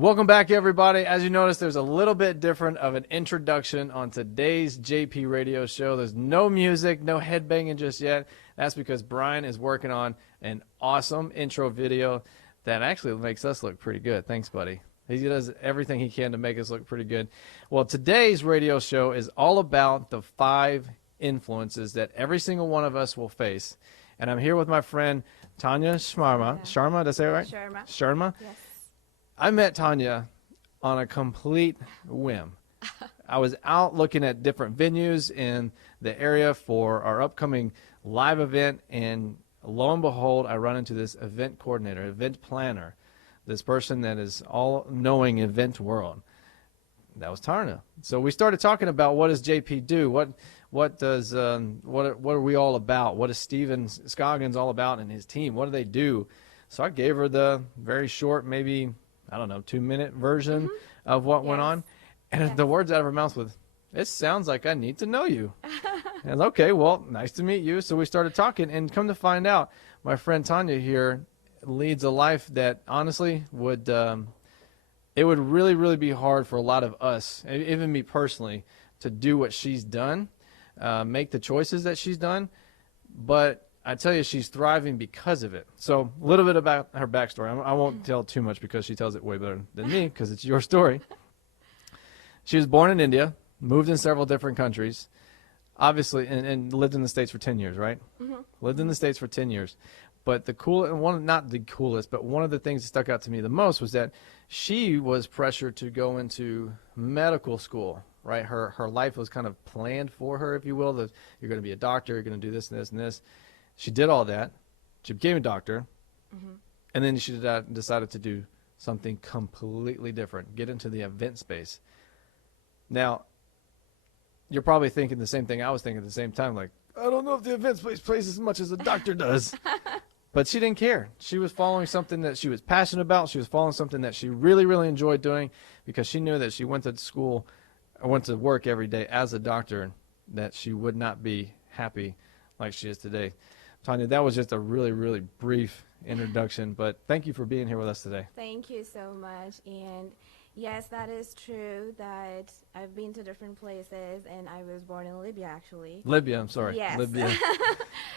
Welcome back, everybody. As you notice, there's a little bit different of an introduction on today's JP radio show. There's no music, no headbanging just yet. That's because Brian is working on an awesome intro video that actually makes us look pretty good. Thanks, buddy. He does everything he can to make us look pretty good. Well, today's radio show is all about the 5 influences that every single one of us will face. And I'm here with my friend Taanya Sarma. Yeah. Sharma, did I say it right? Sharma. Sharma? Yes. I met Taanya on a complete whim. I was out looking at different venues in the area for our upcoming live event, and lo and behold, I run into this event coordinator, event planner, this person that is all-knowing event world. That was Taanya. So we started talking about what does JP do? What are we all about? What is Steven Scoggins all about and his team? What do they do? So I gave her the very short, maybe, I don't know, 2-minute version of what went on. And the words out of her mouth was, "It sounds like I need to know you." And okay, well, nice to meet you. So we started talking, and come to find out, my friend Taanya here leads a life that honestly would, it would really, really be hard for a lot of us, even me personally, to do what she's done, make the choices that she's done. But I tell you, she's thriving because of it. So a little bit about her backstory. I won't tell too much because she tells it way better than me because it's your story. She was born in India, moved in several different countries, obviously, and lived in the States for 10 years, right? Mm-hmm. Lived in the States for 10 years. But not the coolest, but one of the things that stuck out to me the most was that she was pressured to go into medical school, right? Her life was kind of planned for her, if you will. That you're going to be a doctor, you're going to do this and this and this. She did all that. She became a doctor. Mm-hmm. And then she decided to do something completely different, get into the event space. Now, you're probably thinking the same thing I was thinking at the same time, like, I don't know if the event space plays as much as a doctor does. But she didn't care. She was following something that she was passionate about. She was following something that she really, really enjoyed doing because she knew that she went to school or went to work every day as a doctor, that she would not be happy like she is today. Taanya, that was just a really, really brief introduction, but thank you for being here with us today. Thank you so much. And yes, that is true that I've been to different places, and I was born in Libya, actually. Libya, I'm sorry. Yes. Libya.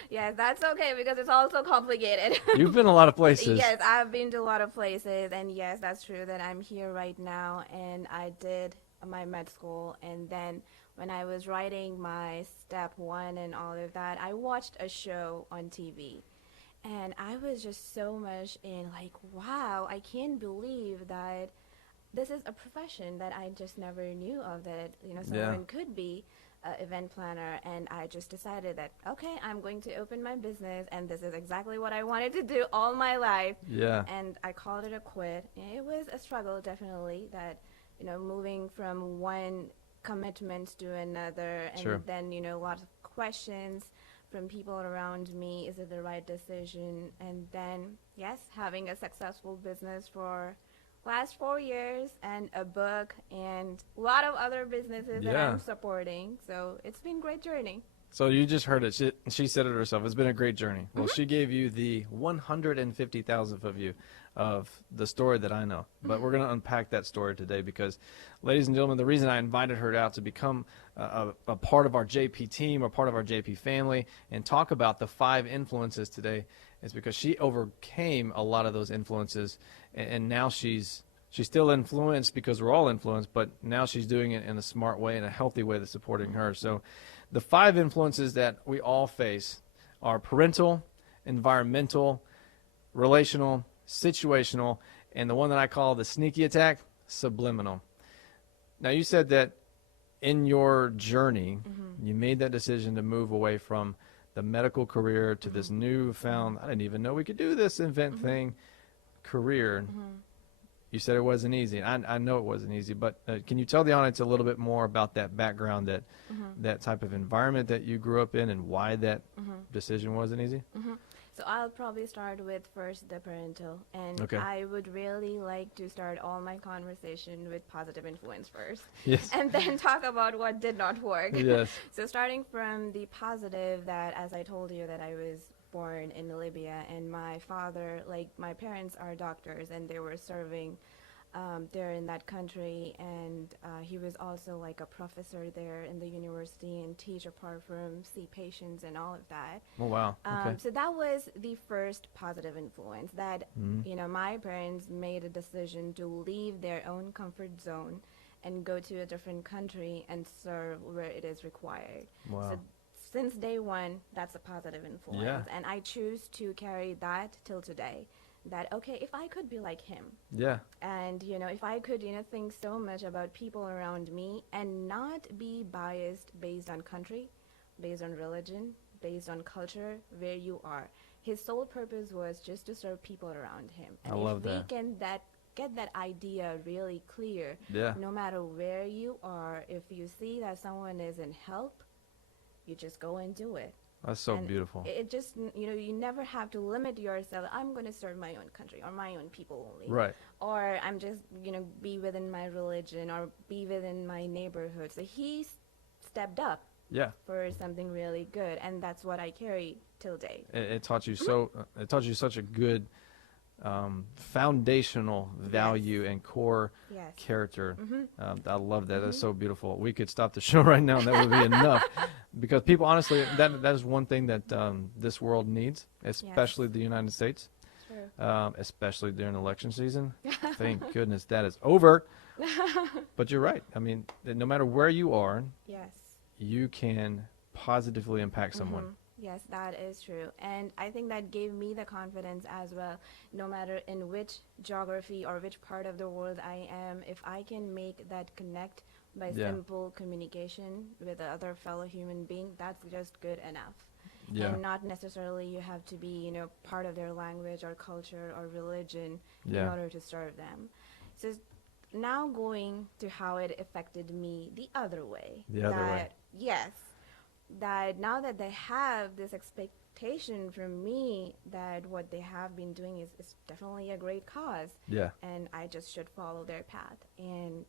Yes, that's okay because it's also complicated. You've been a lot of places. Yes, I've been to a lot of places, and yes, that's true that I'm here right now, and I did my med school, and then when I was writing my step 1 and all of that, I watched a show on TV. And I was just so much in like, wow, I can't believe that this is a profession that I just never knew of, that, someone could be an event planner. And I just decided that, okay, I'm going to open my business, and this is exactly what I wanted to do all my life. Yeah. And I called it a quit. And it was a struggle, definitely, that, moving from one commitment to another, and then, lots of questions from people around me. Is it the right decision? And then, yes, having a successful business for last 4 years, and a book, and a lot of other businesses that I'm supporting. So it's been a great journey. So you just heard it. She said it herself. It's been a great journey. Well, she gave you the 150,000th of you of the story that I know. But we're going to unpack that story today because, ladies and gentlemen, the reason I invited her out to become a part of our JP team or part of our JP family and talk about the 5 influences today is because she overcame a lot of those influences, and now she's still influenced because we're all influenced, but now she's doing it in a smart way, in a healthy way that's supporting her. So the 5 influences that we all face are parental, environmental, relational, situational, and the one that I call the sneaky attack, subliminal. Now, you said that in your journey, you made that decision to move away from the medical career to this newfound, I didn't even know we could do this event thing, career. You said it wasn't easy. I know it wasn't easy, but can you tell the audience a little bit more about that background, that type of environment that you grew up in, and why that decision wasn't easy? So I'll probably start with first the parental, and I would really like to start all my conversation with positive influence first, and then talk about what did not work. So starting from the positive, that as I told you that I was born in Libya, and my father, like my parents are doctors, and they were serving there in that country, and he was also like a professor there in the university and teach apart from see patients and all of that. Oh, wow. Okay. So that was the first positive influence that, Mhm. my parents made a decision to leave their own comfort zone and go to a different country and serve where it is required. Wow. So since day one, that's a positive influence. Yeah. And I choose to carry that till today. That, okay, if I could be like him, Yeah. and, if I could, think so much about people around me and not be biased based on country, based on religion, based on culture, where you are. His sole purpose was just to serve people around him. And I love if we that. can get that idea really clear, Yeah. no matter where you are, if you see that someone is in help, you just go and do it. That's so And beautiful. it just, you never have to limit yourself. I'm going to serve my own country or my own people only. Right. Or I'm just, be within my religion or be within my neighborhood. So he stepped up Yeah. for something really good, and that's what I carry till date. It taught you it taught you such a good foundational value and core Yes. character. Mm-hmm. I love that. That's so beautiful. We could stop the show right now and that would be enough, because people, honestly, that is one thing that this world needs, especially the United States, True. especially during election season. Thank goodness that is over. But you're right. I mean, no matter where you are, Yes. you can positively impact someone. Mhm. Yes, that is true. And I think that gave me the confidence as well. No matter in which geography or which part of the world I am, if I can make that connect by Yeah. simple communication with the other fellow human being, that's just good enough. Yeah. And not necessarily you have to be, part of their language or culture or religion in Yeah. order to serve them. So now going to how it affected me the other way. The other way. Yes, that now that they have this expectation from me that what they have been doing is definitely a great cause, Yeah. and I just should follow their path. And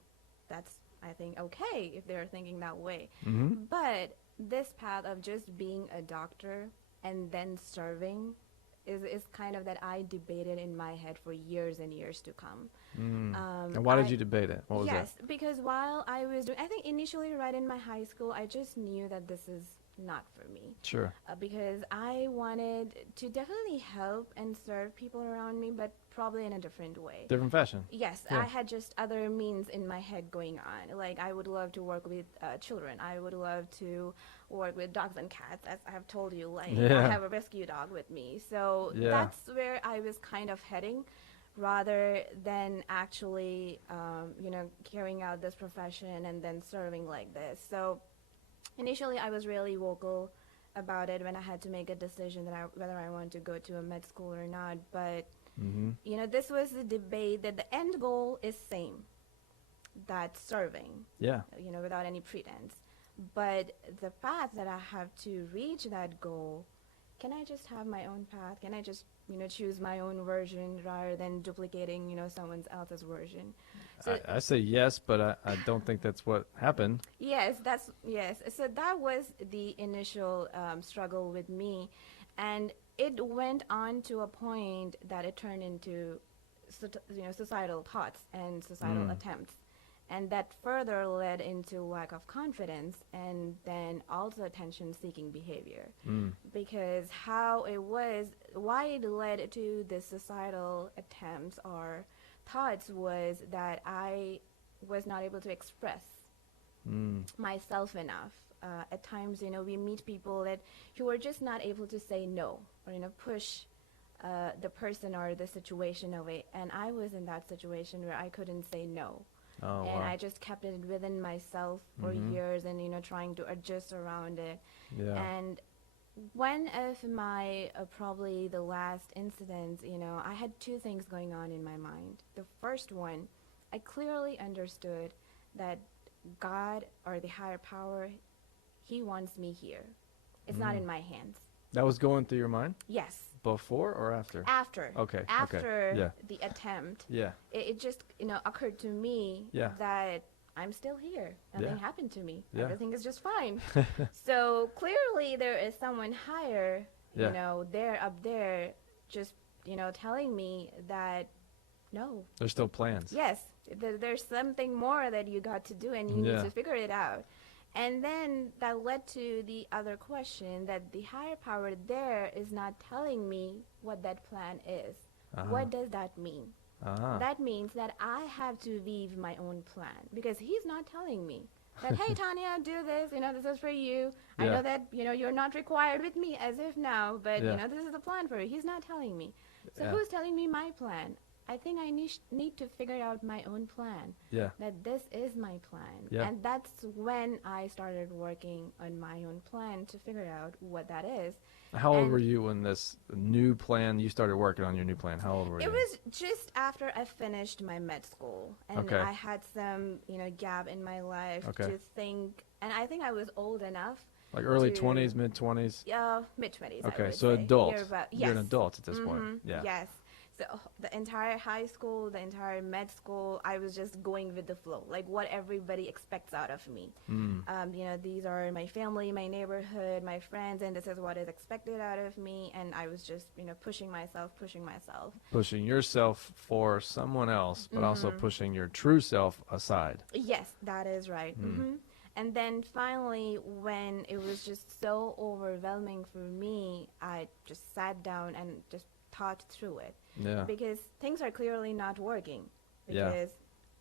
that's, I think, okay if they're thinking that way. Mm-hmm. But this path of just being a doctor and then serving is kind of that I debated in my head for years and years to come. And why did you debate it? What was Yes, that? because while I was doing, I think initially right in my high school, I just knew that this is not for me. Sure. Because I wanted to definitely help and serve people around me, but probably in a different way. Different fashion. Yes, Yeah. I had just other means in my head going on. Like, I would love to work with children. I would love to work with dogs and cats, as I have told you. Like, Yeah. I have a rescue dog with me. So Yeah. that's where I was kind of heading, rather than actually, carrying out this profession and then serving like this. So initially, I was really vocal about it when I had to make a decision that whether I wanted to go to a med school or not. But Mm-hmm. this was the debate that the end goal is same, that serving, Yeah. without any pretense. But the path that I have to reach that goal, can I just have my own path? Can I just, choose my own version rather than duplicating, someone else's version? So I say yes, but I don't think that's what happened. yes, yes. So that was the initial struggle with me, and it went on to a point that it turned into, societal thoughts and societal attempts, and that further led into lack of confidence and then also attention-seeking behavior. Because why it led to the societal attempts or thoughts was that I was not able to express myself enough. At times, we meet people who are just not able to say no or, push the person or the situation away. And I was in that situation where I couldn't say no. Oh, And wow. I just kept it within myself for years and, trying to adjust around it. Yeah. And one of my, probably the last incidents, I had two things going on in my mind. The first one, I clearly understood that God or the higher power, he wants me here. It's not in my hands. That was going through your mind Yes. before or after? After. Okay, okay, After yeah. the attempt, Yeah. it just, occurred to me Yeah. that I'm still here. Nothing Yeah. happened to me. Yeah. Everything is just fine. So clearly there is someone higher, Yeah. there up there, just, telling me that no. There's still plans. Yes, There's something more that you got to do, and you need to figure it out. And then that led to the other question, that the higher power there is not telling me what that plan is. What does that mean? That means that I have to weave my own plan, because he's not telling me that, hey, Taanya, do this, this is for you. I know that, you're not required with me as if now, but, this is the plan for you. He's not telling me. So who's telling me my plan? I think I need to figure out my own plan. Yeah. That this is my plan. Yeah. And that's when I started working on my own plan to figure out what that is. How old were you when this new plan, you started working on your new plan? How old were you? It was just after I finished my med school. And I had some, gap in my life to think. And I think I was old enough. Like early 20s, mid-20s? Yeah, mid-20s. Okay, so adult. You're an adult at this point. Yeah. Yes. So the entire high school, the entire med school, I was just going with the flow, like what everybody expects out of me. These are my family, my neighborhood, my friends, and this is what is expected out of me. And I was just, pushing myself. Pushing yourself for someone else, but also pushing your true self aside. Yes, that is right. And then finally, when it was just so overwhelming for me, I just sat down and just thought through it. Yeah. Because things are clearly not working. Because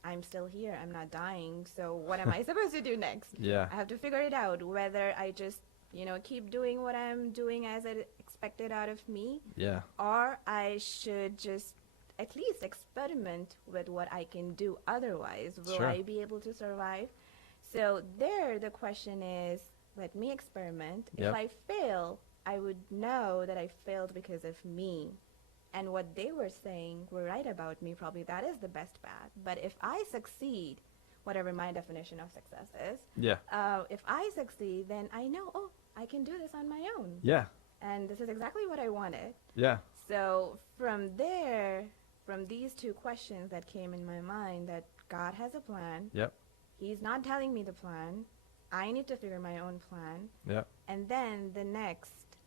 I'm still here. I'm not dying. So what am I supposed to do next? Yeah. I have to figure it out, whether I just, keep doing what I'm doing as it expected out of me. Yeah. Or I should just at least experiment with what I can do otherwise. Will I be able to survive? So there the question is, let me experiment. If I fail, I would know that I failed because of me. And what they were saying were right about me, probably that is the best path. But if I succeed, whatever my definition of success is, if I succeed, then I know, I can do this on my own. Yeah. And this is exactly what I wanted. Yeah. So from there, from these two questions that came in my mind, that God has a plan. Yep. He's not telling me the plan. I need to figure my own plan. Yep. And then the next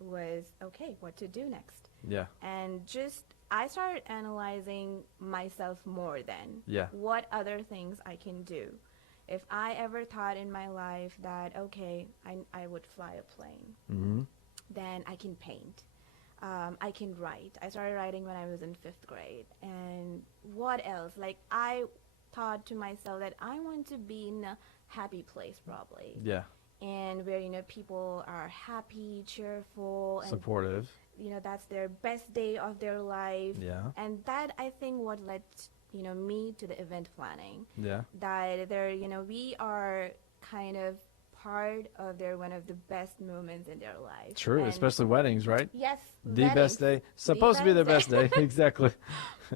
was, okay, what to do next? Yeah. And just, I started analyzing myself more then. Yeah. What other things I can do. If I ever thought in my life that, okay, I would fly a plane, then I can paint. I can write. I started writing when I was in 5th grade. And what else? Like, I thought to myself that I want to be in a happy place, probably. Yeah. And where, people are happy, cheerful, and supportive. That's their best day of their life. Yeah. And that, I think, what led, me to the event planning. Yeah. That we are kind of part of one of the best moments in their life. True, and especially weddings, right? Yes. The weddings. Best day. Supposed to be the best day. Exactly.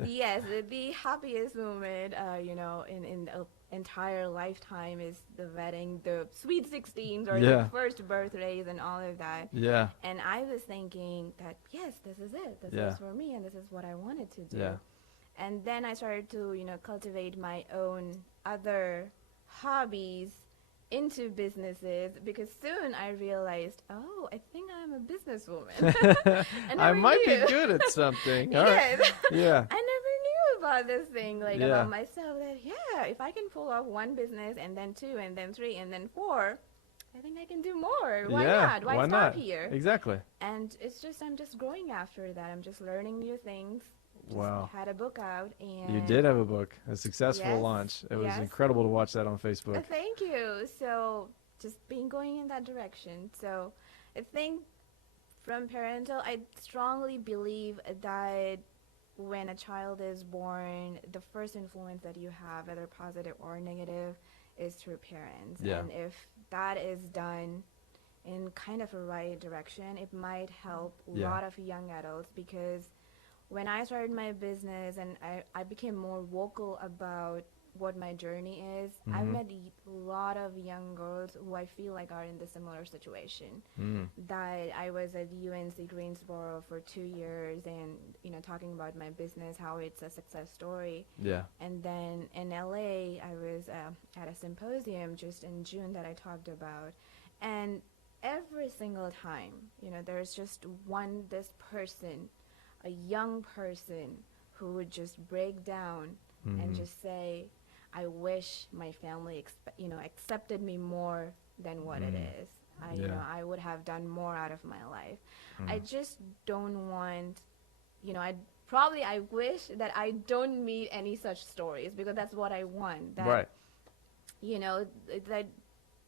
Yes, the happiest moment, in the entire lifetime is the wedding, the sweet 16s or the first birthdays and all of that. Yeah. And I was thinking that, yes, this is it. This is for me, and this is what I wanted to do. Yeah. And then I started to, cultivate my own other hobbies into businesses, because soon I realized, I think I'm a businesswoman. I might be good at something. Yes. Yeah. I never knew about this thing, about myself, that, if I can pull off one business and then 2 and then 3 and then 4, I think I can do more. Why not? Why stop not? Here? Exactly. And it's just, I'm just growing after that. I'm just learning new things. Wow. Had a book out, and you did have a book, a successful launch. It was incredible to watch that on Facebook. Thank you. So just going in that direction. So I think from parental, I strongly believe that when a child is born, the first influence that you have, whether positive or negative, is through parents. Yeah. And if that is done in kind of a right direction, it might help a lot of young adults, because when I started my business and I became more vocal about what my journey is, I've met a lot of young girls who I feel like are in the similar situation. That I was at UNC Greensboro for 2 years and, talking about my business, how it's a success story. Yeah. And then in LA, I was at a symposium just in June that I talked about. And every single time, there's just this person, a young person, who would just break down and just say, I wish my family, accepted me more than what it is. I would have done more out of my life. I just don't want, I wish that I don't meet any such stories, because that's what I want. That, right. That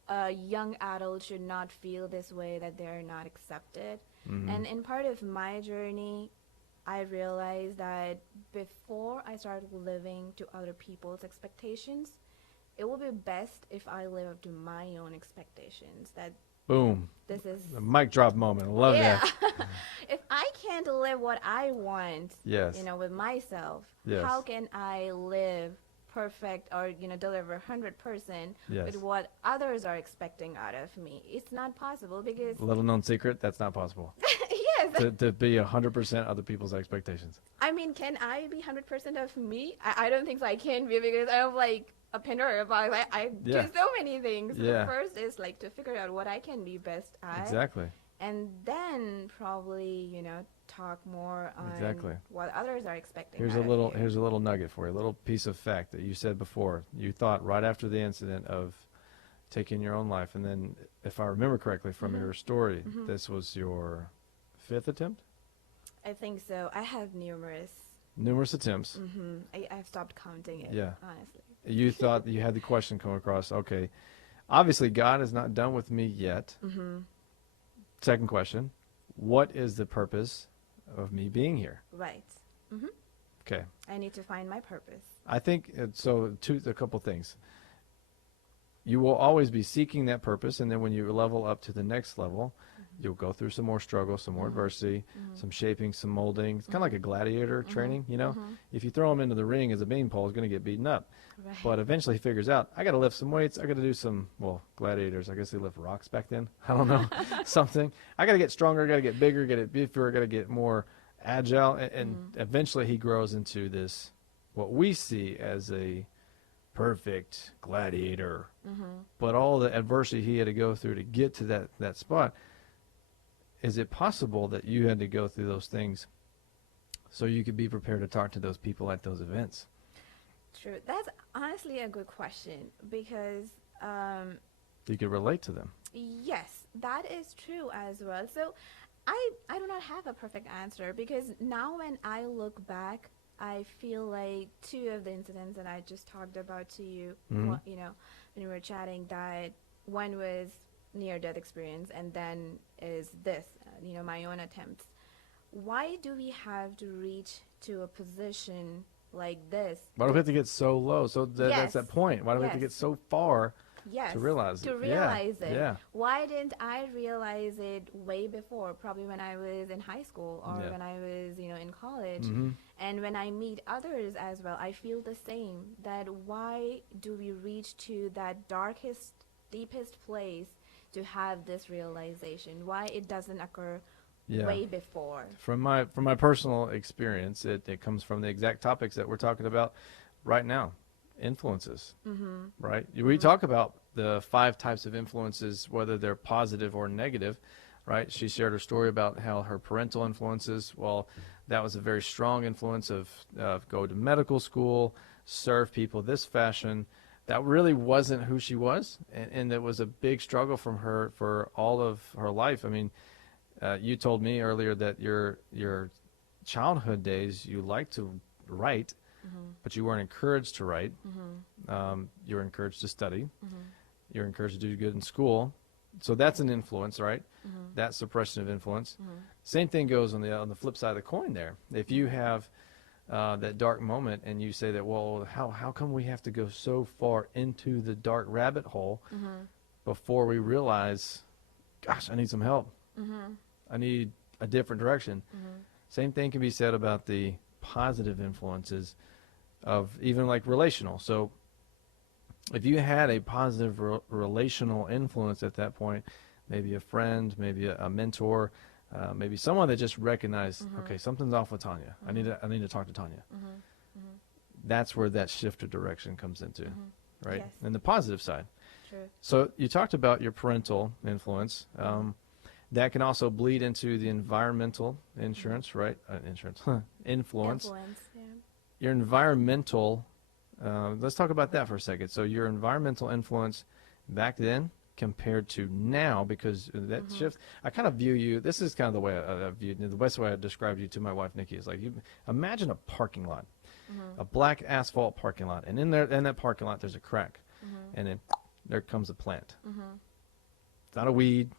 a young adult should not feel this way, that they're not accepted. And in part of my journey, I realized that before I started living to other people's expectations, it would be best if I live up to my own expectations. That Boom. this is a mic drop moment. I love that. If I can't live what I want, Yes. with myself, Yes. how can I live perfect or deliver 100% Yes. with what others are expecting out of me? It's not possible, because Little known secret, that's not possible. yes, to be 100% other people's expectations. I mean, can I be 100% of me? I don't think so. I can't be, because I'm like a Pandora box. I do so many things. Yeah. The first is like to figure out what I can be best at. Exactly. And then probably, talk more on Exactly. what others are expecting. Here's a little nugget for you, a little piece of fact that you said before. You thought right after the incident of taking your own life, and then, if I remember correctly from your story, this was your 5th attempt? I think so. I have numerous attempts. I've stopped counting it. Yeah. Honestly. You thought you had the question come across, okay, obviously God is not done with me yet. Second question, what is the purpose of me being here? Right. Okay. I need to find my purpose. I think, a couple things. You will always be seeking that purpose, and then when you level up to the next level, you'll go through some more struggle, some more adversity, some shaping, some molding. It's kind of like a gladiator training, If you throw him into the ring as a beanpole, he's going to get beaten up. Right. But eventually he figures out, I got to lift some weights. I got to do some, gladiators, I guess they lift rocks back then. I don't know, something. I got to get stronger, got to get bigger, got to get beefier, got to get more agile. And eventually he grows into this, what we see as a perfect gladiator. But all the adversity he had to go through to get to that spot. Is it possible that you had to go through those things so you could be prepared to talk to those people at those events? True. That's honestly a good question, because You could relate to them. yes, that is true as well. So I do not have a perfect answer, because now when I look back, I feel like 2 of the incidents that I just talked about to you, when we were chatting, that one was near-death experience, and then is this, my own attempts. Why do we have to reach to a position like this? Why do we have to get so low? So that's that point. Why do we have to get so far to realize it? Yeah. Why didn't I realize it way before? Probably when I was in high school, or when I was, in college. And when I meet others as well, I feel the same. That why do we reach to that darkest, deepest place to have this realization? Why it doesn't occur way before? From my personal experience, it comes from the exact topics that we're talking about right now. Influences, right? We talk about the 5 types of influences, whether they're positive or negative, right? She shared her story about how her parental influences, that was a very strong influence of go to medical school, serve people this fashion. That really wasn't who she was, and it was a big struggle from her for all of her life. I mean, you told me earlier that your childhood days, you liked to write, but you weren't encouraged to write. You were encouraged to study. You were encouraged to do good in school. So that's an influence, right? That suppression of influence. Same thing goes on the flip side of the coin there. If you have that dark moment and you say that, how come we have to go so far into the dark rabbit hole before we realize, gosh, I need some help. I need a different direction. Same thing can be said about the positive influences of even like relational. So if you had a positive relational influence at that point, maybe a friend, maybe a mentor, maybe someone that just recognized, okay, something's off with Taanya. I need to talk to Taanya. That's where that shift of direction comes into, right? Yes. And the positive side. True. So you talked about your parental influence. That can also bleed into the environmental insurance, right? Influence. Influence, yeah. Your environmental Let's talk about that for a second. So your environmental influence back then compared to now, because that shift, I kind of view you, this is kind of the way I viewed, the best way I described you to my wife, Nikki, is like, you imagine a parking lot, a black asphalt parking lot, and in that parking lot, there's a crack, and then there comes a plant. It's not a weed,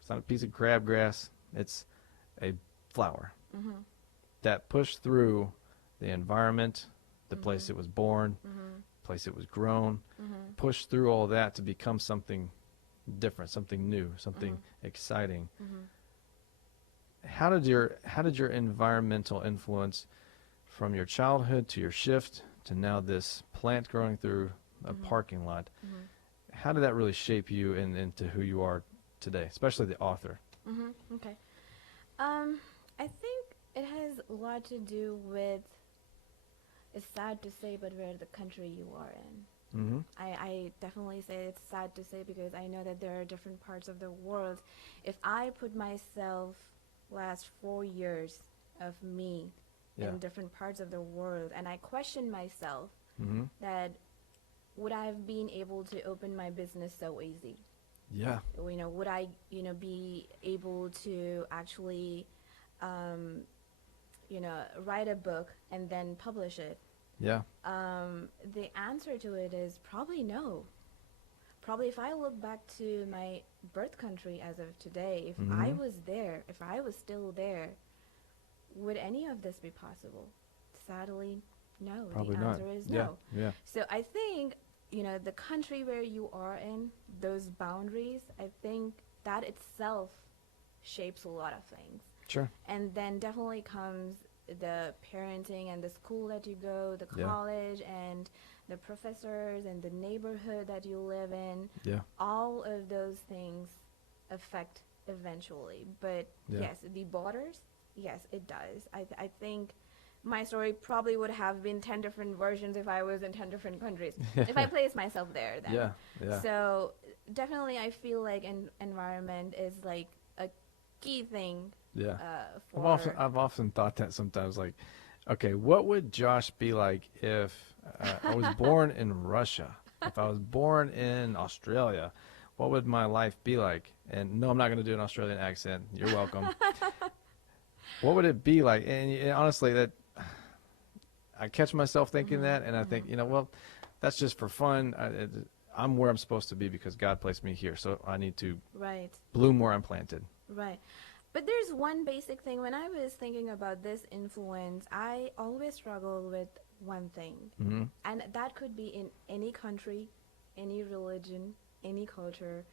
it's not a piece of crabgrass, it's a flower that pushed through the environment, the place it was born, place it was grown, pushed through all that to become something different, something new, something exciting. How did your environmental influence from your childhood to your shift to now this plant growing through a parking lot, how did that really shape you into who you are today, especially the author? Okay. I think it has a lot to do with, it's sad to say, but where the country you are in. I definitely say it's sad to say because I know that there are different parts of the world. If I put myself last 4 years of me in different parts of the world, and I question myself that would I have been able to open my business so easy? Yeah. You know, would I, be able to actually, write a book and then publish it? Yeah. The answer to it is probably no. Probably if I look back to my birth country as of today, if I was there, if I was still there, would any of this be possible? Sadly, no. Probably the answer not. is no. Yeah. So I think, the country where you are in, those boundaries, I think that itself shapes a lot of things. Sure. And then definitely comes the parenting and the school that you go, the college and the professors and the neighborhood that you live in. Yeah. All of those things affect eventually. But yes, the borders, yes, it does. I think my story probably would have been 10 different versions if I was in 10 different countries, if I placed myself there then. Yeah. So definitely I feel like environment is like a key thing. Yeah. For I've often thought that sometimes, like, okay, what would Josh be like if I was born in Russia? If I was born in Australia, what would my life be like? And no, I'm not going to do an Australian accent. You're welcome. What would it be like? And honestly, that I catch myself thinking that, and I think, well, that's just for fun. I'm where I'm supposed to be because God placed me here, so I need to bloom where I'm planted. Right. But there's one basic thing. When I was thinking about this influence, I always struggle with one thing. And that could be in any country, any religion, any culture,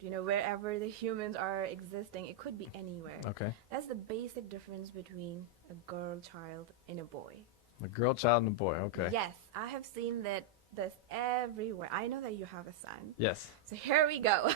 wherever the humans are existing. It could be anywhere. Okay. That's the basic difference between a girl child and a boy. A girl child and a boy, okay. Yes, I have seen this everywhere. I know that you have a son. Yes. So here we go.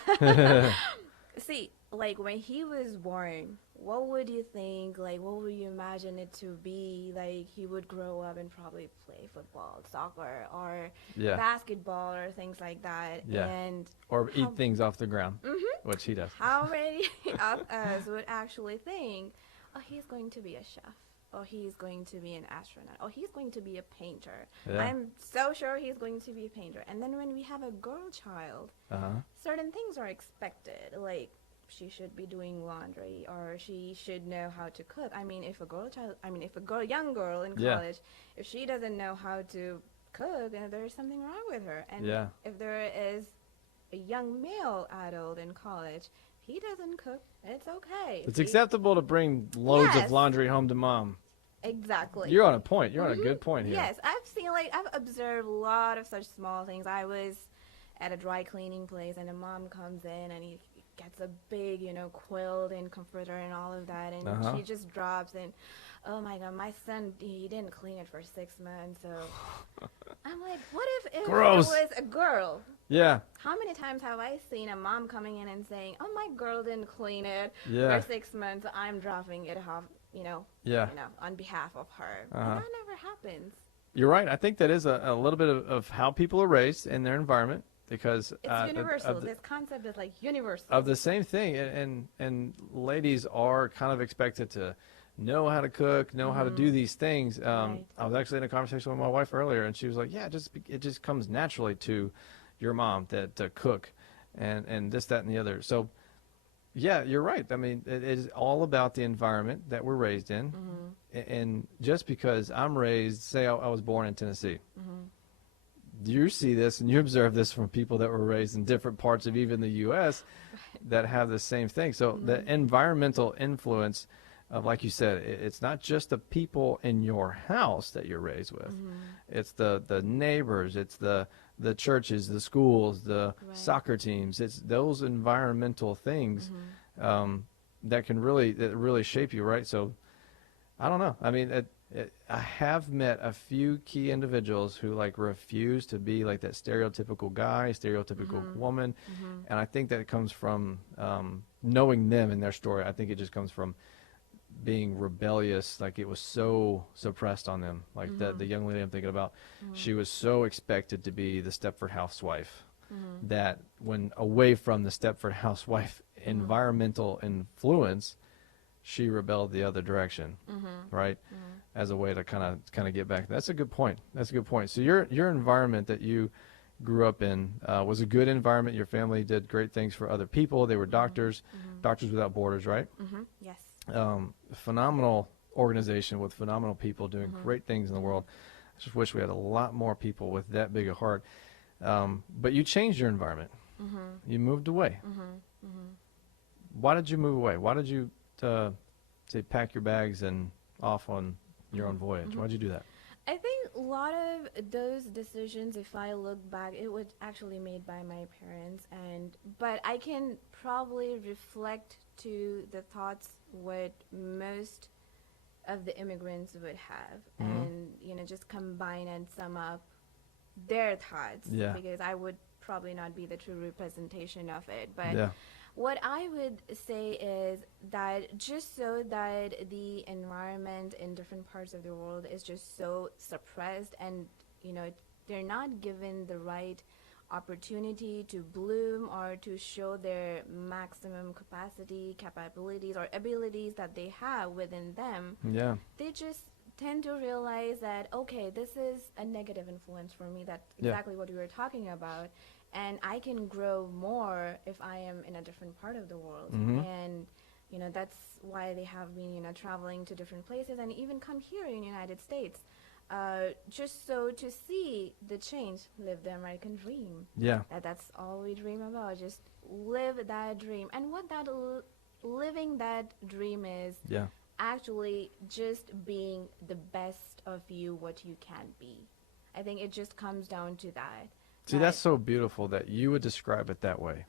See, like when he was born, what would you think, like what would you imagine it to be? Like he would grow up and probably play football, soccer, or basketball or things like that. Yeah. Or eat things off the ground, which he does. How many of us would actually think, oh, he's going to be a chef? Oh, he's going to be an astronaut. Oh, he's going to be a painter. Yeah. I'm so sure he's going to be a painter. And then when we have a girl child, certain things are expected. Like she should be doing laundry, or she should know how to cook. I mean, if a young girl in college, if she doesn't know how to cook, then there's something wrong with her. And if there is a young male adult in college, he doesn't cook, it's okay. It's acceptable to bring loads of laundry home to mom. Exactly. You're on a point. You're on a good point here. Yes, I've observed a lot of such small things. I was at a dry cleaning place, and a mom comes in, and he gets a big, quilt and comforter and all of that, and she just drops, and oh my God, my son, he didn't clean it for 6 months, so I'm like, what if it was a girl? Yeah. How many times have I seen a mom coming in and saying, oh, my girl didn't clean it for 6 months, I'm dropping it off, on behalf of her. And that never happens. You're right. I think that is a little bit of how people are raised in their environment, because it's universal. This concept is like universal. Of the same thing, and ladies are kind of expected to know how to cook, know how to do these things. Right. I was actually in a conversation with my wife earlier, and she was like, "Yeah, it just comes naturally to your mom that to cook, and this, that, and the other." So, yeah, you're right. I mean, it is all about the environment that we're raised in, and just because I'm raised, say I was born in Tennessee. You see this and you observe this from people that were raised in different parts of even the U.S. that have the same thing. So the environmental influence of, like you said, it's not just the people in your house that you're raised with. It's the neighbors, it's the churches, the schools, the soccer teams. It's those environmental things that really shape you, right? So I don't know. I mean, I have met a few key individuals who like refuse to be like that stereotypical guy, stereotypical woman, and I think that it comes from knowing them and their story. I think it just comes from being rebellious, like it was so suppressed on them. Like the young lady I'm thinking about, she was so expected to be the Stepford housewife that when away from the Stepford housewife environmental influence, she rebelled the other direction, right? As a way to kind of get back. That's a good point. That's a good point. So your environment that you grew up in was a good environment. Your family did great things for other people. They were doctors, Doctors Without Borders, right? Yes. Phenomenal organization with phenomenal people doing great things in the world. I just wish we had a lot more people with that big a heart. But you changed your environment. You moved away. Why did you move away? Why did you say pack your bags and off on your own voyage? Why did you do that? I think a lot of those decisions, if I look back, it was actually made by my parents, but I can probably reflect to the thoughts what most of the immigrants would have, and just combine and sum up their thoughts, because I would probably not be the true representation of it. But what I would say is that just so that the environment in different parts of the world is just so suppressed, and they're not given the right opportunity to bloom or to show their maximum capacity, capabilities, or abilities that they have within them, they just tend to realize that, okay, this is a negative influence for me. That's exactly what we were talking about. And I can grow more if I am in a different part of the world. And, that's why they have been, traveling to different places and even come here in the United States, just so to see the change, live the American dream. That's all we dream about, just live that dream. And what that living that dream is, actually just being the best of you, what you can be. I think it just comes down to that. See, that's so beautiful that you would describe it that way.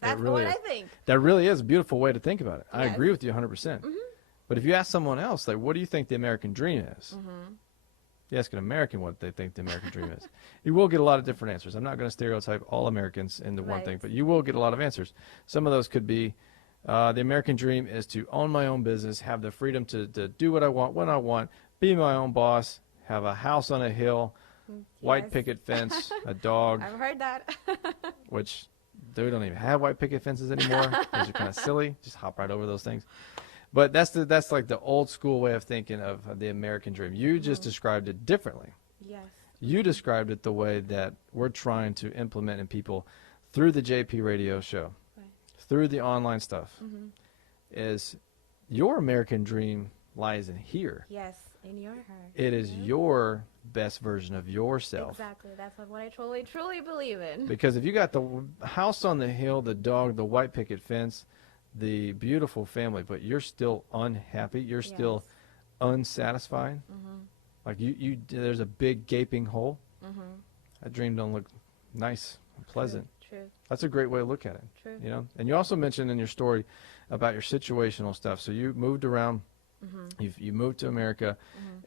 That's really what is. I think. That really is a beautiful way to think about it. I Yes. agree with you 100%. But if you ask someone else, like, what do you think the American dream is? You ask an American what they think the American dream is. You will get a lot of different answers. I'm not going to stereotype all Americans into one thing, but you will get a lot of answers. Some of those could be, the American dream is to own my own business, have the freedom to do what I want, when I want, be my own boss, have a house on a hill, white picket fence, a dog. I've heard that. Which they don't even have white picket fences anymore. Those are kind of silly. Just hop right over those things. But that's like the old school way of thinking of the American dream. You just described it differently. Yes. You described it the way that we're trying to implement in people through the JP radio show, through the online stuff. Is your American dream lies in here. Yes, in your heart. It is your best version of yourself. Exactly. That's what I truly believe in. Because if you got the house on the hill, the dog, the white picket fence, the beautiful family, but you're still unhappy, you're still unsatisfied, like you there's a big gaping hole, that dream don't look nice and pleasant. True. That's a great way to look at it. True. And you also mentioned in your story about your situational stuff. So you moved around. You moved to America,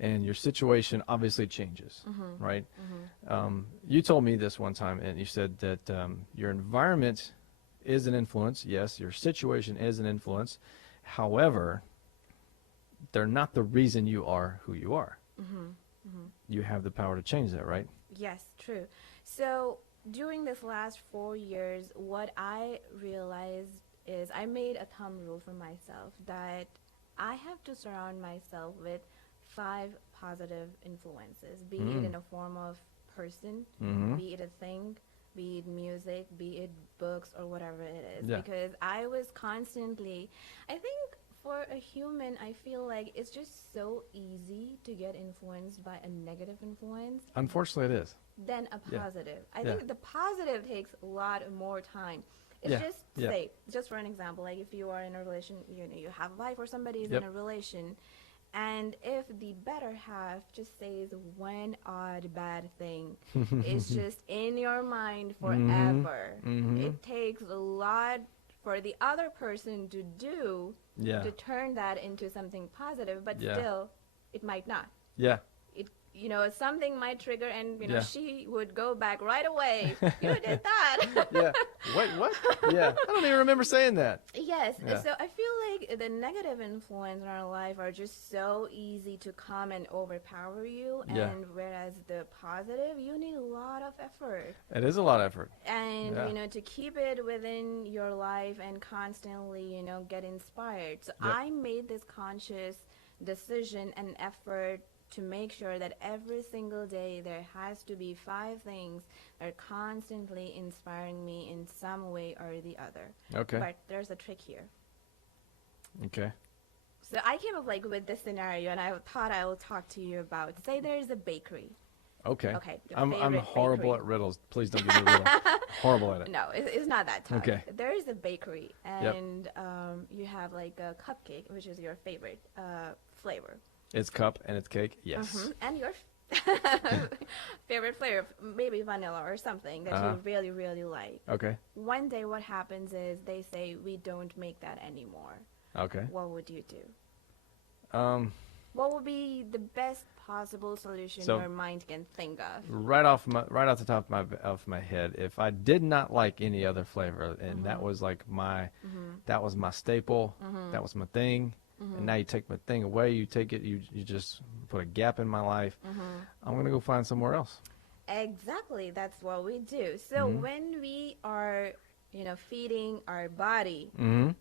and your situation obviously changes, right? You told me this one time, and you said that your environment is an influence. Yes, your situation is an influence. However, they're not the reason you are who you are. You have the power to change that, right? Yes, true. So during this last 4 years, what I realized is I made a thumb rule for myself that I have to surround myself with 5 positive influences, be it in a form of person, be it a thing, be it music, be it books, or whatever it is. Yeah. Because I was constantly, I think for a human, I feel like it's just so easy to get influenced by a negative influence Unfortunately, it is. than a Yeah. positive. I Yeah. think the positive takes a lot more time. It's Yeah. just, Yeah. say, just for an example, like if you are in a relation, you have a wife or somebody is Yep. in a relation, and if the better half just says one odd bad thing, it's just in your mind forever. It takes a lot for the other person to do Yeah. to turn that into something positive, but Yeah. still, it might not. Yeah. It, something might trigger, and Yeah. she would go back right away. You did that. Yeah. Wait, what? Yeah. I don't even remember saying that. Yes. Yeah. So I feel like the negative influence in our life are just so easy to come and overpower you, Yeah. and whereas the positive, you need a lot of effort. It is a lot of effort. And Yeah. to keep it within your life and constantly get inspired. So Yep. I made this conscious decision and effort to make sure that every single day there has to be 5 things that are constantly inspiring me in some way or the other. Okay. But there's a trick here. Okay. So I came up with this scenario, and I thought I will talk to you about. Say there's a bakery. Okay. Okay. Your I'm favorite horrible bakery. at riddles. Please don't give me a riddle. Horrible at it. No, it's not that tough. Okay. There is a bakery, and you have like a cupcake, which is your favorite flavor. It's cup and it's cake. Yes. And your favorite flavor, maybe vanilla or something that you really, really like. Okay. One day what happens is they say, we don't make that anymore. Okay. What would you do? What would be the best possible solution So- your mind can think of? Right off the top of my head, if I did not like any other flavor, and that was like that was my staple, that was my thing, and now you take my thing away, you take it, you just put a gap in my life. I'm gonna go find somewhere else. Exactly, that's what we do. So when we are, feeding our body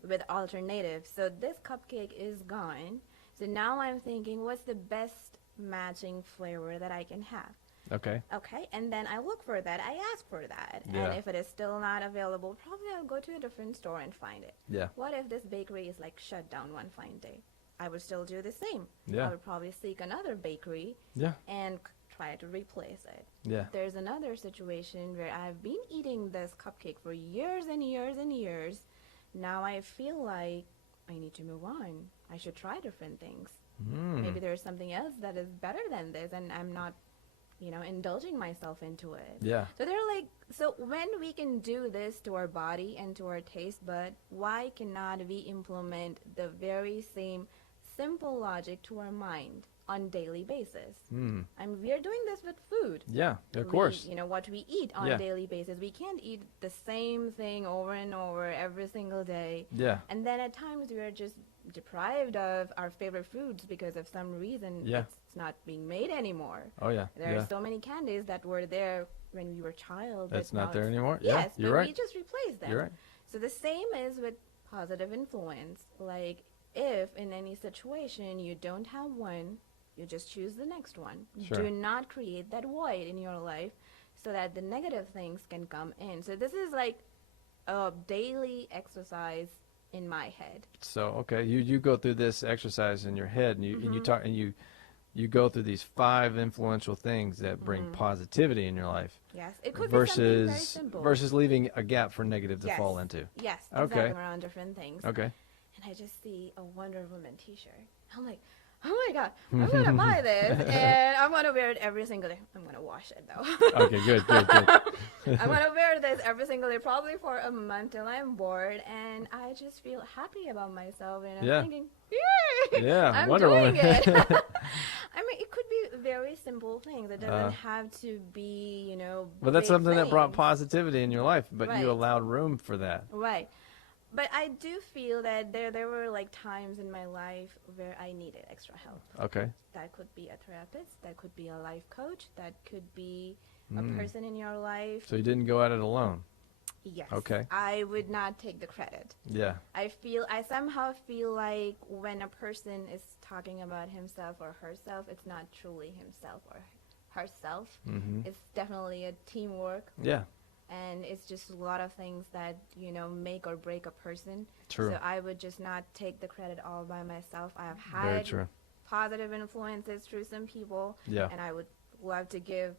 with alternatives, so this cupcake is gone. So now I'm thinking, what's the best matching flavor that I can have? Okay. Okay, and then I look for that. I ask for that. Yeah. And if it is still not available, probably I'll go to a different store and find it. Yeah. What if this bakery is like shut down one fine day? I would still do the same. Yeah. I would probably seek another bakery Yeah. and try to replace it. Yeah. There's another situation where I've been eating this cupcake for years and years and years. Now I feel like I need to move on. I should try different things. Maybe there's something else that is better than this, and I'm not, indulging myself into it. Yeah. So so when we can do this to our body and to our taste bud, why cannot we implement the very same simple logic to our mind on daily basis? We are doing this with food. Yeah. Of course. What we eat on Yeah. a daily basis. We can't eat the same thing over and over every single day. Yeah. And then at times we are just deprived of our favorite foods because of some reason Yeah. it's not being made anymore. Oh yeah. There Yeah. are so many candies that were there when we were child. That's but not now there it's- anymore. Yes, Yeah. You're but right. we just replaced them. You're right. So the same is with positive influence. Like if in any situation you don't have one, you just choose the next one. Sure. Do not create that void in your life so that the negative things can come in. So this is like a daily exercise in my head. So okay, you go through this exercise in your head, and you talk, and you go through these 5 influential things that bring positivity in your life. Yes, it could be something very versus simple. versus leaving a gap for negative to Yes. fall into. Yes, Okay. exactly, around different things. Okay. And I just see a Wonder Woman t-shirt. I'm like, oh my God, I'm going to buy this, and I'm going to wear it every single day. I'm going to wash it, though. Okay, good. I'm going to wear this every single day, probably for a month till I'm bored, and I just feel happy about myself, and I'm Yeah. thinking, yay, Yeah, I'm Wonder doing Woman. it. I mean, it could be very simple things. It doesn't have to be, But that's big something that brought things. positivity in your life, but Right. you allowed room for that. Right. But I do feel that there were like times in my life where I needed extra help. Okay. That could be a therapist, that could be a life coach, that could be a person in your life. So you didn't go at it alone. Yes. Okay. I would not take the credit. Yeah. I somehow feel like when a person is talking about himself or herself, it's not truly himself or herself. Mm-hmm. It's definitely a teamwork. Yeah. And it's just a lot of things that, make or break a person. True. So I would just not take the credit all by myself. I have Very had true. positive influences through some people. Yeah. And I would love to give,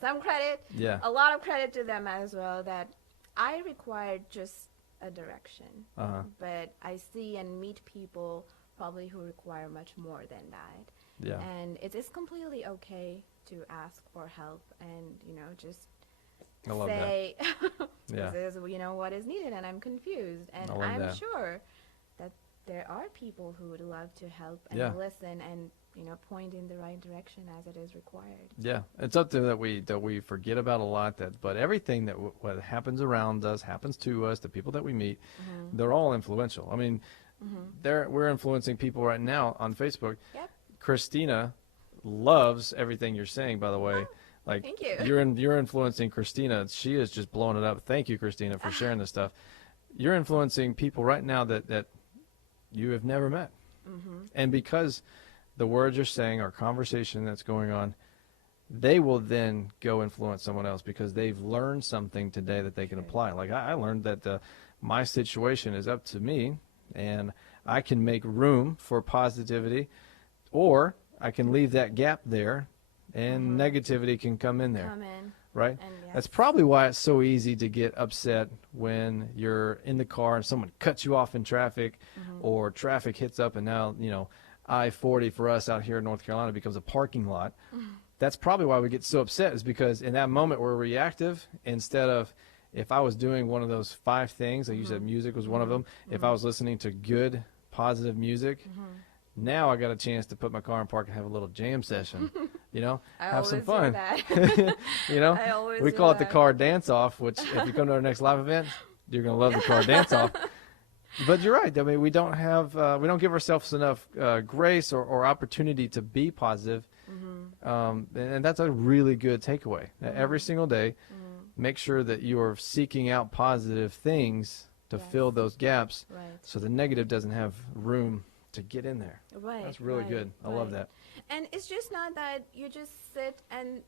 some credit, Yeah. a lot of credit to them as well, that I required just a direction. Uh-huh. But I see and meet people probably who require much more than that. Yeah. And it is completely okay to ask for help and, just I love say, Yeah. this is, what is needed, and I'm confused. And I love I'm that. sure that there are people who would love to help and Yeah. listen and, point in the right direction as it is required. Yeah, it's something that we forget about a lot. But everything that what happens around us happens to us. The people that we meet, they're all influential. I mean, we're influencing people right now on Facebook. Yep. Christina loves everything you're saying. By the way, like Thank you. you're influencing Christina. She is just blowing it up. Thank you, Christina, for sharing this stuff. You're influencing people right now that you have never met, and because the words you're saying, our conversation that's going on, they will then go influence someone else because they've learned something today that they can apply. Like I learned that my situation is up to me, and I can make room for positivity, or I can leave that gap there, and negativity can come in there. Come in. Right? And yes. That's probably why it's so easy to get upset when you're in the car and someone cuts you off in traffic, or traffic hits up and now, I-40 for us out here in North Carolina becomes a parking lot. That's probably why we get so upset, is because in that moment we're reactive instead of, if I was doing one of those 5 things, like you said music was one of them, if I was listening to good, positive music, now I got a chance to put my car in park and have a little jam session, have some fun. I always We do call it the that. car dance-off, which if you come to our next live event, you're going to love the car dance-off. But you're right. I mean, we don't give ourselves enough grace or opportunity to be positive. And that's a really good takeaway. Every single day, make sure that you are seeking out positive things to fill those gaps, Right. so the negative doesn't have room to get in there. Right. That's really right, good. I love right. that. And it's just not that you just sit and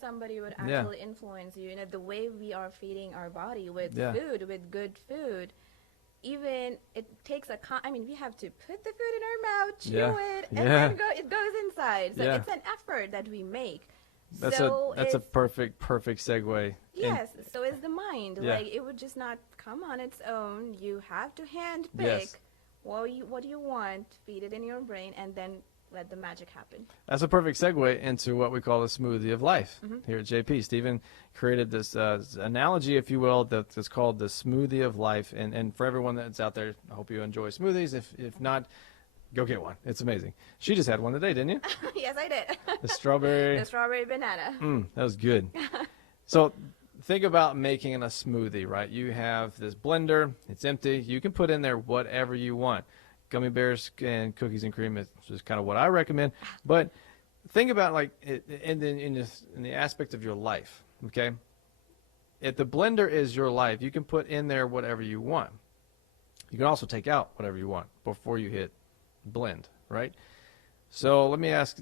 somebody would Yeah. actually influence you. The way we are feeding our body with Yeah. food, with good food, even it takes we have to put the food in our mouth, chew Yeah. it, and Yeah. then it goes inside. So Yeah. it's an effort that we make. That's so a it's- perfect segue. Yes, so is the mind. Yeah. Like, it would just not come on its own. You have to hand pick Yes. what you want, feed it in your brain, and then let the magic happen. That's a perfect segue into what we call the Smoothie of Life here at JP. Stephen created this analogy, if you will, that's called the Smoothie of Life. And for everyone that's out there, I hope you enjoy smoothies. If not, go get one. It's amazing. She just had one today, didn't you? Yes, I did. The strawberry. The strawberry banana. That was good. So think about making a smoothie, right? You have this blender. It's empty. You can put in there whatever you want. Gummy bears and cookies and cream is just kind of what I recommend. But think about like in the aspect of your life, okay? If the blender is your life, you can put in there whatever you want. You can also take out whatever you want before you hit blend, right? So let me ask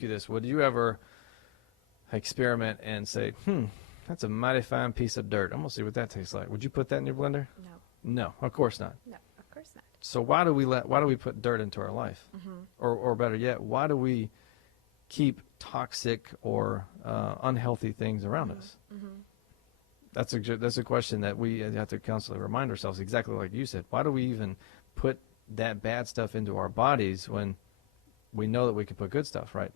you this: would you ever experiment and say, that's a mighty fine piece of dirt. I'm gonna see what that tastes like. Would you put that in your blender? No. No, of course not. No, of course not. So why do we put dirt into our life? Or better yet, why do we keep toxic or unhealthy things around us? That's a question that we have to constantly remind ourselves, exactly like you said. Why do we even put that bad stuff into our bodies when we know that we can put good stuff, right?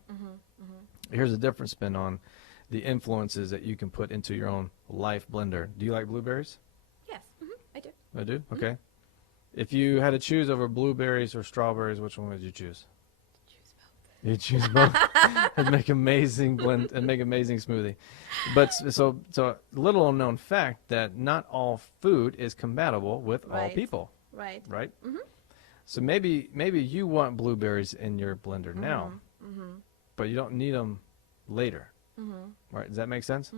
Here's a different spin on the influences that you can put into your own life blender. Do you like blueberries? Yes, I do. I do? Okay. If you had to choose over blueberries or strawberries, which one would you choose? You choose both. And make amazing blend and make amazing smoothie. But so little unknown fact that not all food is compatible with all Right. people, Right. right? So maybe you want blueberries in your blender now, but you don't need them later. Right? Does that make sense?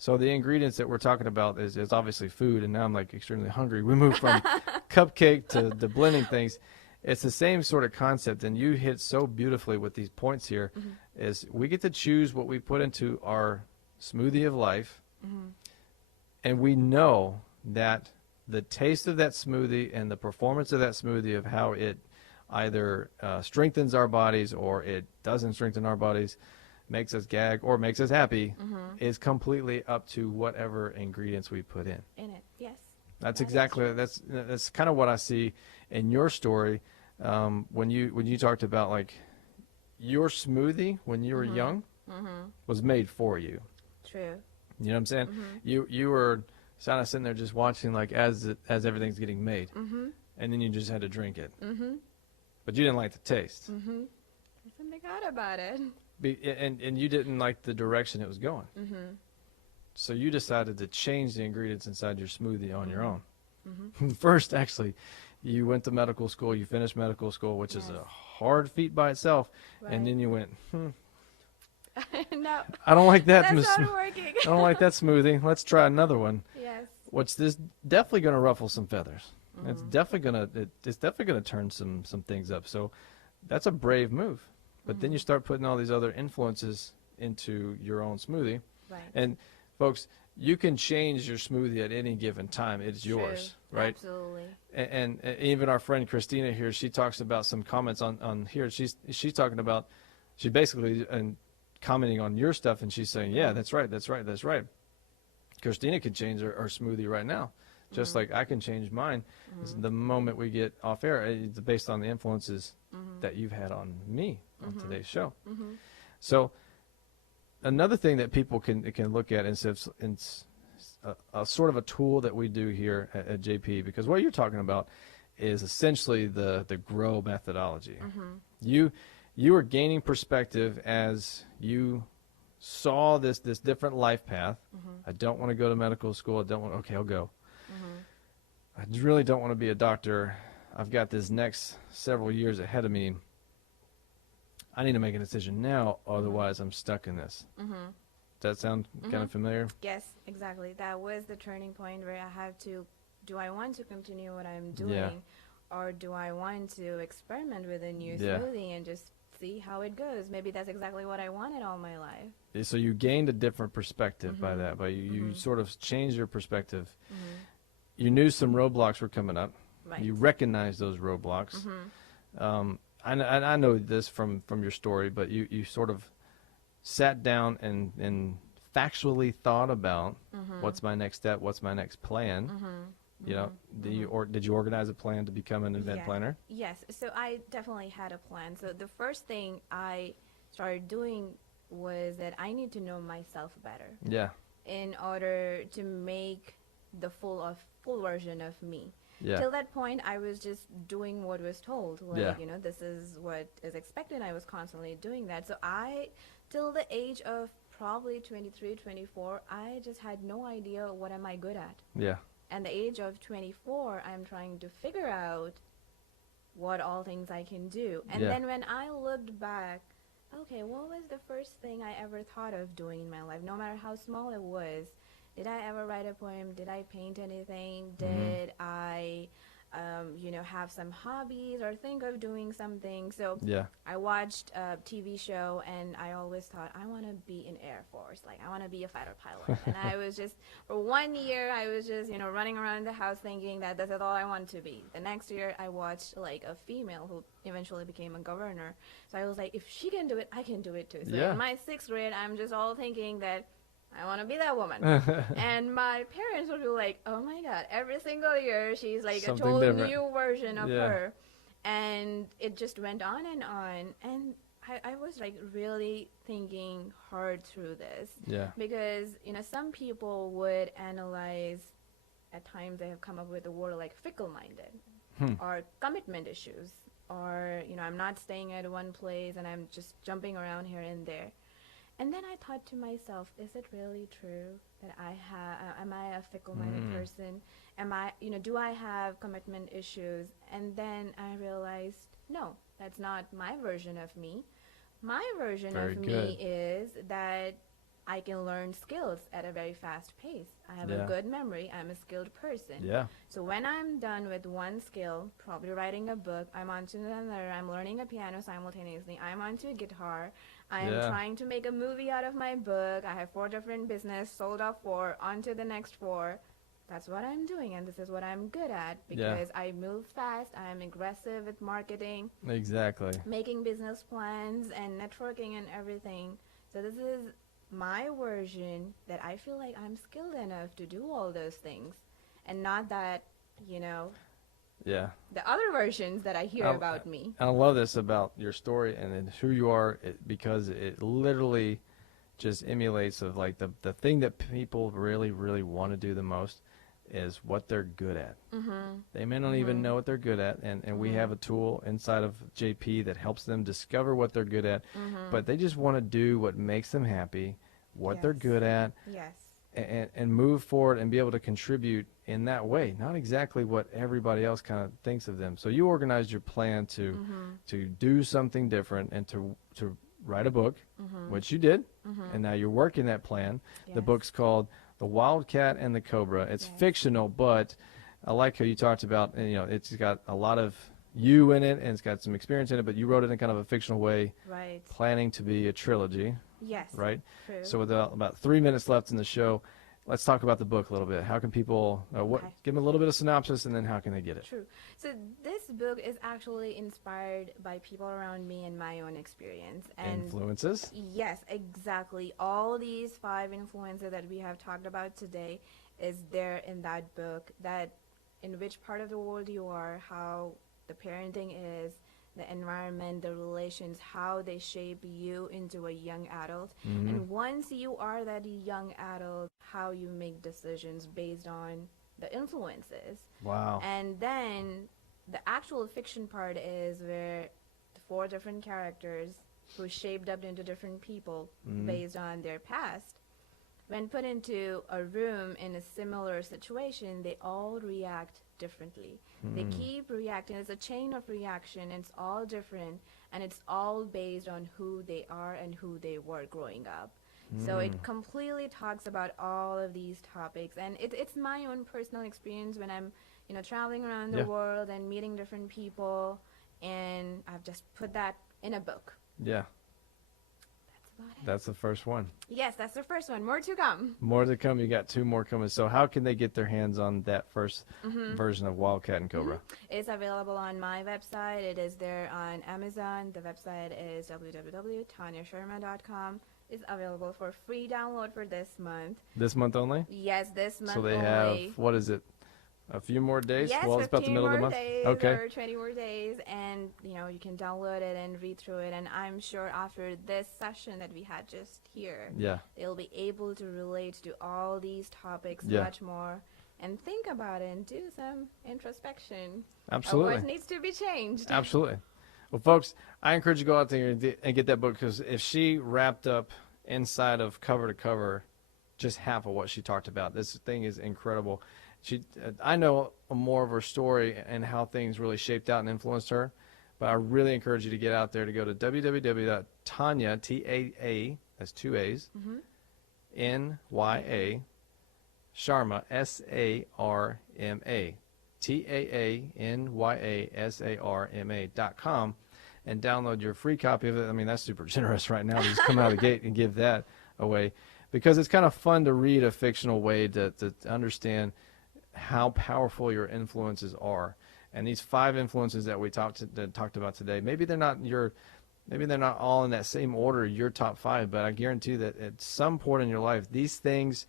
So the ingredients that we're talking about is obviously food, and now I'm like extremely hungry. We move from cupcake to the blending things. It's the same sort of concept, and you hit so beautifully with these points here. Is we get to choose what we put into our smoothie of life, and we know that the taste of that smoothie and the performance of that smoothie, of how it either strengthens our bodies or it doesn't strengthen our bodies, makes us gag or makes us happy, is completely up to whatever ingredients we put in. In it, yes. That's exactly that's kind of what I see in your story. When you talked about like your smoothie when you were young was made for you. True. You know what I'm saying? You were kind of sitting there just watching, like, as everything's getting made, and then you just had to drink it. But you didn't like the taste. There's something odd about it. And you didn't like the direction it was going. So you decided to change the ingredients inside your smoothie on your own. First, actually, you went to medical school. You finished medical school, which is a hard feat by itself. Right. And then you went, No, I don't like that. that's not working. I don't like that smoothie. Let's try another one. Yes. Which is definitely going to ruffle some feathers. It's definitely gonna turn some things up. So that's a brave move. But then you start putting all these other influences into your own smoothie. Right. And folks, you can change your smoothie at any given time. It's yours, right? Absolutely. And even our friend Christina here, she talks about some comments on here. She's talking about, she basically and commenting on your stuff, and she's saying, yeah, that's right. Christina could change her smoothie right now, just like I can change mine. The moment we get off air, it's based on the influences that you've had on me on today's show. So another thing that people can look at is it's a sort of a tool that we do here at JP, because what you're talking about is essentially the grow methodology. You are gaining perspective as you saw this different life path. I don't want to go to medical school. Okay, I'll go. I really don't want to be a doctor. I've got this next several years ahead of me. I need to make a decision now, otherwise I'm stuck in this. Does that sound kind of familiar? Yes, exactly. That was the turning point where I had to, do I want to continue what I'm doing, or do I want to experiment with a new smoothie and just see how it goes? Maybe that's exactly what I wanted all my life. So you gained a different perspective by that. By you sort of changed your perspective. You knew some roadblocks were coming up. Right. You recognized those roadblocks. I know this from your story, but you sort of sat down and factually thought about what's my next step, what's my next plan. You know, did you organize a plan to become an event planner? Yes. So I definitely had a plan. So the first thing I started doing was that I need to know myself better. Yeah. In order to make the full version of me. Yeah. Till that point, I was just doing what was told. Like, you know, this is what is expected. I was constantly doing that. So till the age of probably 23, 24, I just had no idea what am I good at. Yeah. And the age of 24, I'm trying to figure out what all things I can do. And then when I looked back, okay, what was the first thing I ever thought of doing in my life, no matter how small it was? Did I ever write a poem? Did I paint anything? Did I, have some hobbies or think of doing something? So I watched a TV show, and I always thought, I want to be in Air Force. Like, I want to be a fighter pilot. And I was just, for 1 year, I was just, running around the house thinking that that's all I wanted to be. The next year, I watched, like, a female who eventually became a governor. So I was like, if she can do it, I can do it too. So in my 6th grade, I'm just all thinking that I want to be that woman. And my parents would be like, oh my God, every single year she's like Something a total different. new version of her. And it just went on. And I was like really thinking hard through this. Yeah. Because, some people would analyze, at times they have come up with the word like fickle-minded or commitment issues, or, I'm not staying at one place and I'm just jumping around here and there. And then I thought to myself, is it really true that am I a fickle-minded person? Do I have commitment issues? And then I realized, no, that's not my version of me. My version of me is that I can learn skills at a very fast pace. I have Yeah. a good memory. I'm a skilled person. Yeah. So when I'm done with one skill, probably writing a book, I'm on to another. I'm learning a piano simultaneously. I'm on to a guitar. I'm Yeah. trying to make a movie out of my book. I have 4 different business, sold off 4, on to the next 4. That's what I'm doing, and this is what I'm good at Yeah. because I move fast. I'm aggressive with marketing, Exactly. making business plans, and networking and everything. So this is my version that I feel like I'm skilled enough to do all those things, and not that, you know, Yeah. the other versions that I hear about me. I love this about your story and who you are because it literally just emulates of like the thing that people really, really want to do the most is what they're good at. They may not even know what they're good at, and we have a tool inside of JP that helps them discover what they're good at, but they just want to do what makes them happy, what they're Yes. good at, Yes. and move forward and be able to contribute in that way, not exactly what everybody else kind of thinks of them. So you organized your plan to do something different and to write a book, which you did, and now you're working that plan. The Yes. book's called The Wildcat and the Cobra. It's Yes. fictional, but I like how you talked about, you know, it's got a lot of you in it and it's got some experience in it, but you wrote it in kind of a fictional way, Right. planning to be a trilogy, Yes. right? True. So with about 3 minutes left in the show, let's talk about the book a little bit. How can people, Okay. give them a little bit of synopsis and then how can they get it? True. So this book is actually inspired by people around me and my own experience. And Influences? yes, exactly. All these 5 influences that we have talked about today is there in that book, that in which part of the world you are, how the parenting is, the environment, the relations, how they shape you into a young adult. And once you are that young adult, how you make decisions based on the influences. Wow. And then the actual fiction part is where the 4 different characters who shaped up into different people based on their past, when put into a room in a similar situation, they all react differently. They keep reacting. It's a chain of reaction. It's all different, and it's all based on who they are and who they were growing up. So it completely talks about all of these topics, and it's my own personal experience when I'm, you know, traveling around the Yeah. world and meeting different people, and I've just put that in a book. Yeah, That's about it. that's the first one. Yes, that's the first one. More to come. More to come. You got 2 more coming. So how can they get their hands on that first version of Wildcat and Cobra? It's available on my website. It is there on Amazon. The website is www.tanyasharma.com. It's available for free download for this month. This month only? Yes, this month So they only. have, what is it, a few more days? Yes, Well, it's about the 15 middle of the more month. days Okay. or 20 more days, and you know you can download it and read through it. And I'm sure after this session that we had just here, Yeah. they'll be able to relate to all these topics Yeah. much more and think about it and do some introspection Absolutely. of what needs to be changed. Absolutely. Well, folks, I encourage you to go out there and get that book, because if she wrapped up inside of cover to cover just half of what she talked about, this thing is incredible. I know more of her story and how things really shaped out and influenced her, but I really encourage you to get out there, to go to www.Taanya, T-A-A, that's 2 A's, N-Y-A, Sarma, S-A-R-M-A, TAANYASARMA.com, and download your free copy of it. I mean, that's super generous right now to just come out of the gate and give that away, because it's kind of fun to read a fictional way to understand how powerful your influences are. And these 5 influences that we talked about today, maybe they're not all in that same order, your top 5, but I guarantee that at some point in your life, these things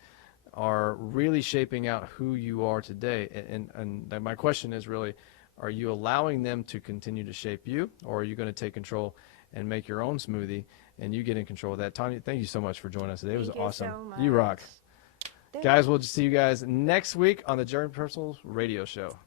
are really shaping out who you are today. And my question is really, are you allowing them to continue to shape you, or are you going to take control and make your own smoothie and you get in control of that? Taanya, thank you so much for joining us today. It was Thank you awesome. so much. You rock. Thank Guys, we'll see you guys next week on the Journey Personals radio show.